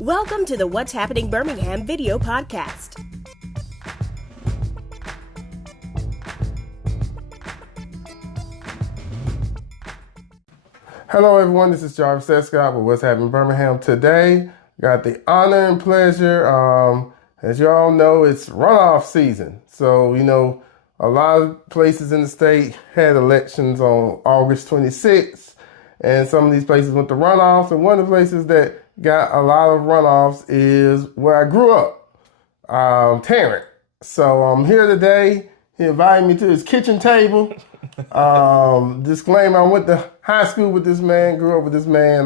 Welcome to the What's Happening Birmingham video podcast. Hello everyone, this is Jarvis Escott with What's Happening Birmingham. Today, got the honor and pleasure, as you all know, it's runoff season. So, a lot of places in the state had elections on August 26th, and some of these places went to runoffs, and one of the places that got a lot of runoffs is where I grew up, Tarrant. So I'm here today. He invited me to his kitchen table. Disclaimer, I went to high school with this man, grew up with this man,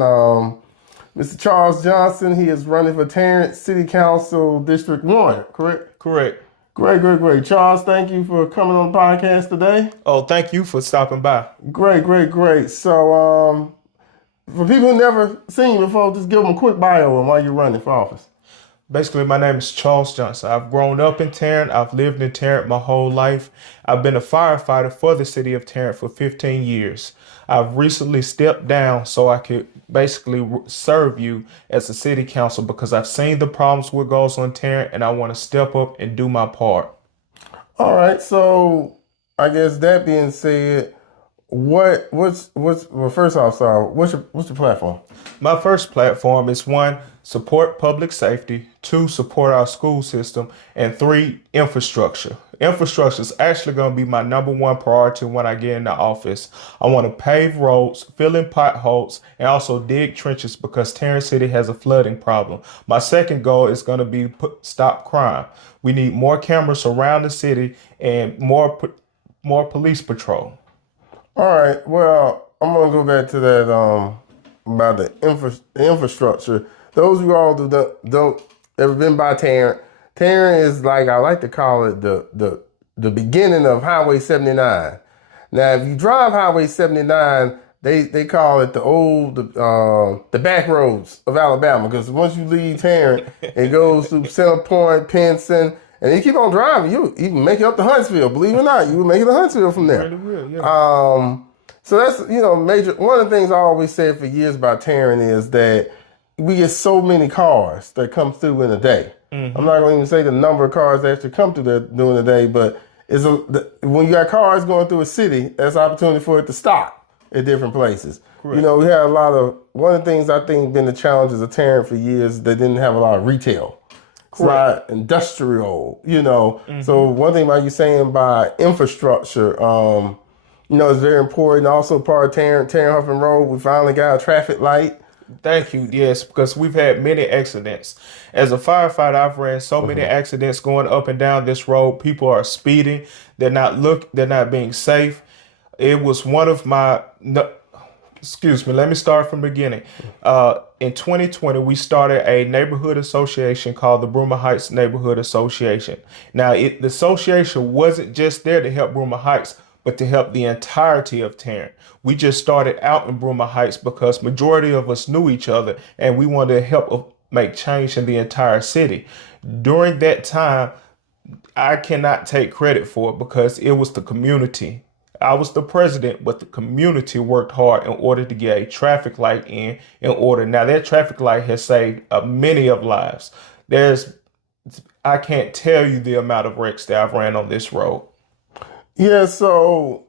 Mr. Charles Johnson. He is running for Tarrant City Council District 1, correct? Correct. Great. Charles, thank you for coming on the podcast today. Oh, thank you for stopping by. Great. So, for people who never seen you before, just give them a quick bio on why you're running for office. Basically, my name is Charles Johnson. I've grown up in Tarrant. I've lived in Tarrant my whole life. I've been a firefighter for the city of Tarrant for 15 years. I've recently stepped down so I could basically serve you as a city council because I've seen the problems with goes on Tarrant and I want to step up and do my part. All right. So I guess that being said, what's first off, sorry, what's your platform? My first platform is 1, support public safety, 2, support our school system, and 3, infrastructure. Infrastructure is actually going to be my number 1 priority when I get into office. I want to pave roads, fill in potholes, and also dig trenches because Tarrant City has a flooding problem. My second goal is going to be stop crime. We need more cameras around the city and more police patrol. All right. Well, I'm gonna go back to that about the infrastructure. Those of you all who don't ever been by Tarrant. Tarrant is like, I like to call it the beginning of Highway 79. Now, if you drive Highway 79, they call it the back roads of Alabama, because once you leave Tarrant, it goes through Center Point, Pinson, and you keep on driving. You even make it up to Huntsville. Believe it or not, you will make it to Huntsville from there. Really will, yeah. So that's, major. One of the things I always said for years about Tarrant is that we get so many cars that come through in a day. Mm-hmm. I'm not going to even say the number of cars that actually come through there during the day, but when you got cars going through a city, that's an opportunity for it to stop at different places. Correct. We had one of the things I think been the challenges of Tarrant for years, they didn't have a lot of retail. It's not industrial, Mm-hmm. So one thing about you saying by infrastructure, it's very important. Also part of Tarrant Huffman Road, we finally got a traffic light. Thank you. Yes, because we've had many accidents. As a firefighter, I've ran so many accidents going up and down this road. People are speeding. They're not being safe. It was one of my, excuse me, let me start from the beginning. In 2020, we started a neighborhood association called the Bruma Heights Neighborhood Association. Now, the association wasn't just there to help Bruma Heights, but to help the entirety of Tarrant. We just started out in Bruma Heights because majority of us knew each other and we wanted to help make change in the entire city. During that time, I cannot take credit for it because it was the community. I was the president, but the community worked hard in order to get a traffic light in order. Now that traffic light has saved many of lives. I can't tell you the amount of wrecks that I've ran on this road. Yeah, so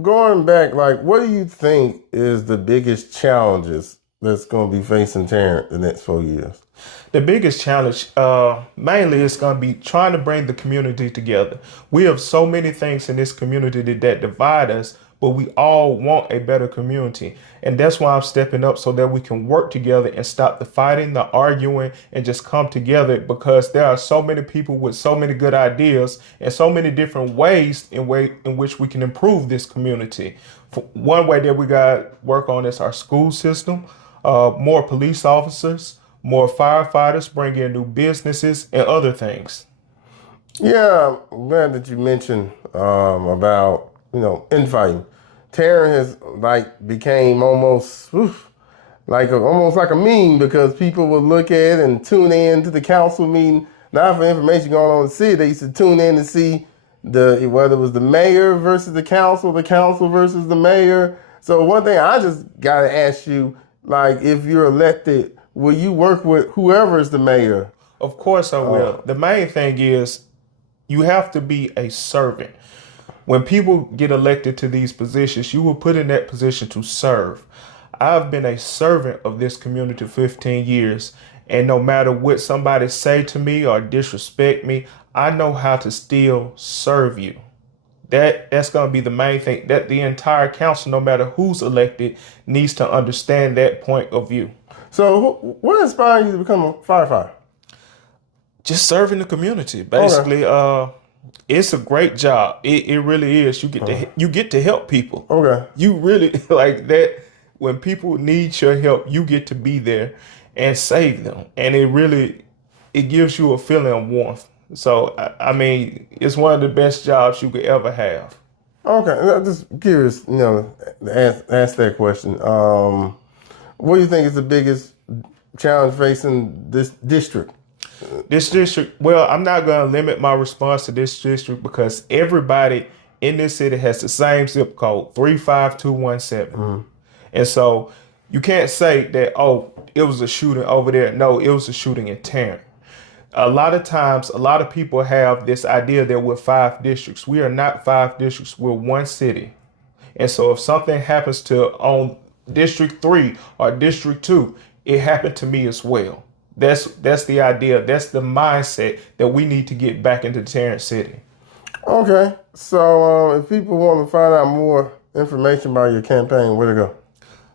going back, what do you think is the biggest challenges that's going to be facing Tarrant the next 4 years? The biggest challenge mainly is going to be trying to bring the community together. We have so many things in this community that divide us, but we all want a better community. And that's why I'm stepping up so that we can work together and stop the fighting, the arguing, and just come together, because there are so many people with so many good ideas and so many different ways in which we can improve this community. One way that we got to work on is our school system, more police officers, more firefighters, bring in new businesses and other things. Yeah, I'm glad that you mentioned about, infighting. Tarrant has became almost like a meme, because people would look at and tune in to the council meeting, not for information going on in the city. They used to tune in to see whether it was the mayor versus the council versus the mayor. So one thing I just gotta ask you, if you're elected, will you work with whoever is the mayor? Of course I will. The main thing is you have to be a servant. When people get elected to these positions, you were put in that position to serve. I've been a servant of this community 15 years, and no matter what somebody say to me or disrespect me, I know how to still serve you. That's going to be the main thing, that the entire council, no matter who's elected, needs to understand that point of view. So what inspired you to become a firefighter? Just serving the community, basically. Okay. It's a great job. It really is. You get to help people. Okay. You really like that. When people need your help, you get to be there and save them, and it gives you a feeling of warmth. So I mean, it's one of the best jobs you could ever have. Okay, I'm just curious, to ask that question. What do you think is the biggest challenge facing this district? This district, well, I'm not going to limit my response to this district because everybody in this city has the same zip code, 35217. Mm-hmm. And so you can't say that, oh, it was a shooting over there. No, it was a shooting in Tarrant. A lot of times, a lot of people have this idea that we're 5 districts. We are not 5 districts. We're one city. And so if something happens on District 3 or District 2, it happened to me as well. That's the idea. That's the mindset that we need to get back into Tarrant City. Okay. So if people want to find out more information about your campaign, where to go?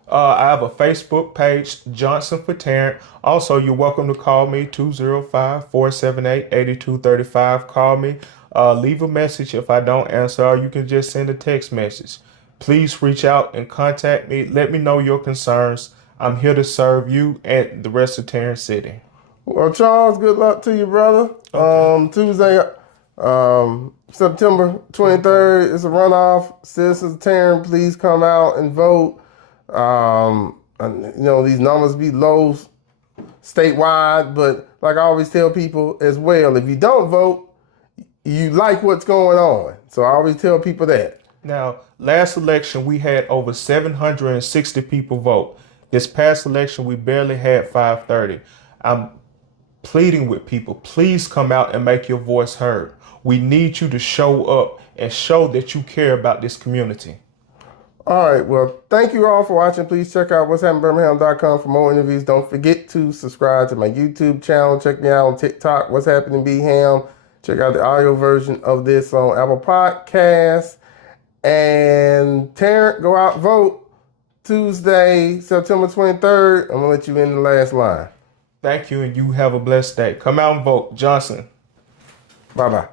I have a Facebook page, Johnson for Tarrant. Also, you're welcome to call me, 205-478-8235. Call me. Leave a message if I don't answer, or you can just send a text message. Please reach out and contact me. Let me know your concerns. I'm here to serve you and the rest of Tarrant City. Well, Charles, good luck to you, brother. Okay. Tuesday, September 23rd is a runoff. Citizens of Tarrant, please come out and vote. These numbers be low statewide, but like I always tell people as well, if you don't vote, you like what's going on. So I always tell people that. Now, last election, we had over 760 people vote. This past election, we barely had 530. I'm pleading with people, please come out and make your voice heard. We need you to show up and show that you care about this community. All right. Well, thank you all for watching. Please check out what'shappenedbirmingham.com for more interviews. Don't forget to subscribe to my YouTube channel. Check me out on TikTok, What's Happening Birmingham. Check out the audio version of this on Apple Podcasts. And Tarrant, go out, vote. Tuesday, September 23rd. I'm going to let you in the last line. Thank you, and you have a blessed day. Come out and vote. Johnson. Bye-bye.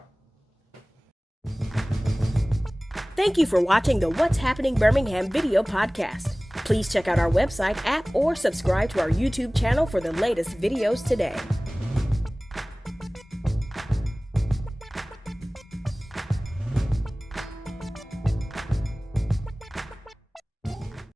Thank you for watching the What's Happening Birmingham video podcast. Please check out our website, app, or subscribe to our YouTube channel for the latest videos today.